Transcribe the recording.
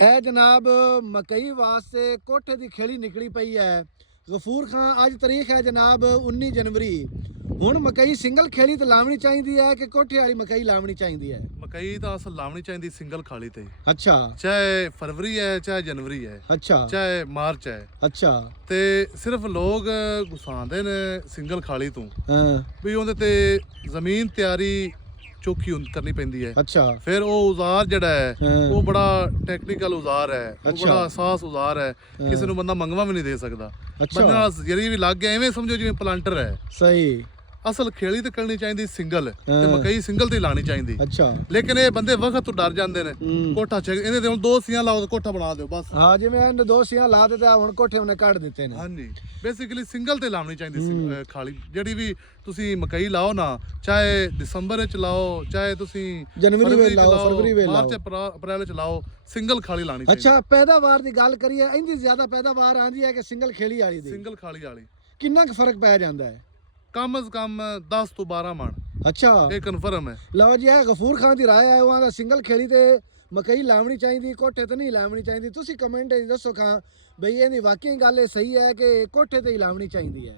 ਇਹ ਜਨਾਬ ਮਕਈ ਵਾਸਤੇ ਕੋਠੇ ਦੀ ਖੇਲੀ ਨਿਕਲੀ ਪਈ ਹੈ। ਗਫੂਰ ਖਾਨ ਅੱਜ ਤਾਰੀਖ ਹੈ ਜਨਾਬ 19 ਜਨਵਰੀ। ਹੁਣ ਮਕਈ ਸਿੰਗਲ ਖੇਲੀ ਤੇ ਲਾਵਣੀ ਚਾਹੀਦੀ ਹੈ ਕਿ ਕੋਠੇ ਵਾਲੀ ਮਕਈ ਲਾਵਣੀ ਚਾਹੀਦੀ ਹੈ? ਮਕਈ ਤਾਂ ਅਸਲ ਲਾਵਣੀ ਚਾਹੀਦੀ ਸਿੰਗਲ ਖਾਲੀ ਤੇ। ਅੱਛਾ। ਚਾਹੇ ਫਰਵਰੀ ਹੈ ਚਾਹੇ ਜਨਵਰੀ ਹੈ, ਅੱਛਾ, ਚਾਹੇ ਮਾਰਚ ਹੈ। ਅੱਛਾ। ਤੇ ਸਿਰਫ ਲੋਕ ਗੁਸਾਉਂਦੇ ਨੇ ਸਿੰਗਲ ਖਾਲੀ ਤੋਂ ਹਾਂ ਵੀ ਉਹਦੇ ਤੇ ਜ਼ਮੀਨ ਤਿਆਰੀ ਚੌਖੀ ਕਰਨੀ ਪੈਂਦੀ ਹੈ। ਅੱਛਾ। ਫਿਰ ਉਹ ਔਜ਼ਾਰ ਜਿਹੜਾ ਹੈ ਉਹ ਬੜਾ ਟੈਕਨੀਕਲ ਔਜ਼ਾਰ ਹੈ, ਉਹ ਬੜਾ ਅਸਾਸ ਔਜ਼ਾਰ ਹੈ, ਕਿਸੇ ਨੂੰ ਬੰਦਾ ਮੰਗਵਾ ਵੀ ਨਹੀਂ ਦੇ ਸਕਦਾ। ਬੰਦੇ ਨਾਲ ਜਿਹੜੀ ਵੀ ਲੱਗ ਗਿਆ ਐਵੇਂ ਸਮਝੋ ਜਿਵੇਂ ਪਲਾਂਟਰ ਹੈ। ਸਹੀ। ਅਸਲ ਖੇਲੀ ਤੇ ਕਰਨੀ ਚਾਹੀਦੀ ਸਿੰਗਲ ਤੇ ਮਕਈ ਸਿੰਗਲ ਤੇ ਲਾਣੀ ਚਾਹੀਦੀ। ਅੱਛਾ। ਲੇਕਿਨ ਇਹ ਬੰਦੇ ਵਕਤ ਤੋਂ ਡਰ ਜਾਂਦੇ ਨੇ। ਕੋਠਾ ਚ ਇਹਦੇ ਤੇ ਹੁਣ 2 ਸੀਆਂ ਲਾਓ ਤੇ ਕੋਠਾ ਬਣਾ ਦਿਓ ਬਸ। ਹਾਂ ਜਿਵੇਂ ਇਹਨੇ 2 ਸੀਆਂ ਲਾ ਦਿੱਤਾ ਹੁਣ ਕੋਠੇ ਉਹਨੇ ਕੱਢ ਦਿੱਤੇ ਨੇ। ਹਾਂਜੀ ਬੇਸਿਕਲੀ ਸਿੰਗਲ ਤੇ ਲਾਉਣੀ ਚਾਹੀਦੀ ਸੀ ਖਾਲੀ। ਜਿਹੜੀ ਵੀ ਤੁਸੀਂ ਮਕਈ ਲਾਓ ਨਾ, ਚਾਹੇ ਦਸੰਬਰ ਵਿੱਚ ਲਾਓ ਚਾਹੇ ਤੁਸੀਂ ਜਨਵਰੀ ਵਿੱਚ ਲਾਓ, ਫਰਵਰੀ ਵਿੱਚ ਲਾਓ, ਮਾਰਚ ਅਪ੍ਰੈਲ ਵਿੱਚ ਲਾਓ, ਸਿੰਗਲ ਖਾਲੀ ਲਾਣੀ ਚਾਹੀਦੀ। ਅੱਛਾ ਪੈਦਾਵਾਰ ਦੀ ਗੱਲ ਕਰੀਏ ਇੰਦੀ ਜ਼ਿਆਦਾ ਪੈਦਾਵਾਰ ਆਂਦੀ ਹੈ ਕਿ ਸਿੰਗਲ ਖੇਲੀ ਵਾਲੀ ਦੀ? ਸਿੰਗਲ ਖਾਲੀ ਵਾਲੀ ਕਿੰਨਾ ਕੁ ਫਰਕ ਪੈ ਜਾਂਦਾ ਹੈ? ਕਮ ਅਜ਼ ਕਮ 10 ਤੋਂ 12 ਮਣ। ਅੱਛਾ ਇਹ ਕਨਫਰਮ ਹੈ। ਲਓ ਜੀ ਇਹ ਗਫੂਰ ਖਾਨ ਦੀ ਰਾਏ ਹੈ। ਉਹ ਆਂਦਾ ਸਿੰਗਲ ਖੇਲੀ ਤੇ ਮਕਈ ਲਾਵਣੀ ਚਾਹੀਦੀ, ਕੋਠੇ ਤੇ ਨਹੀਂ ਲਾਵਣੀ ਚਾਹੀਦੀ। ਤੁਸੀਂ ਕਮੈਂਟ ਵਿੱਚ ਦੱਸੋ ਖਾਂ ਬਈ ਇਹਦੀ ਵਾਕਈ ਗੱਲ ਸਹੀ ਹੈ ਕਿ ਕੋਠੇ ਤੇ ਹੀ ਲਾਵਣੀ ਚਾਹੀਦੀ ਹੈ?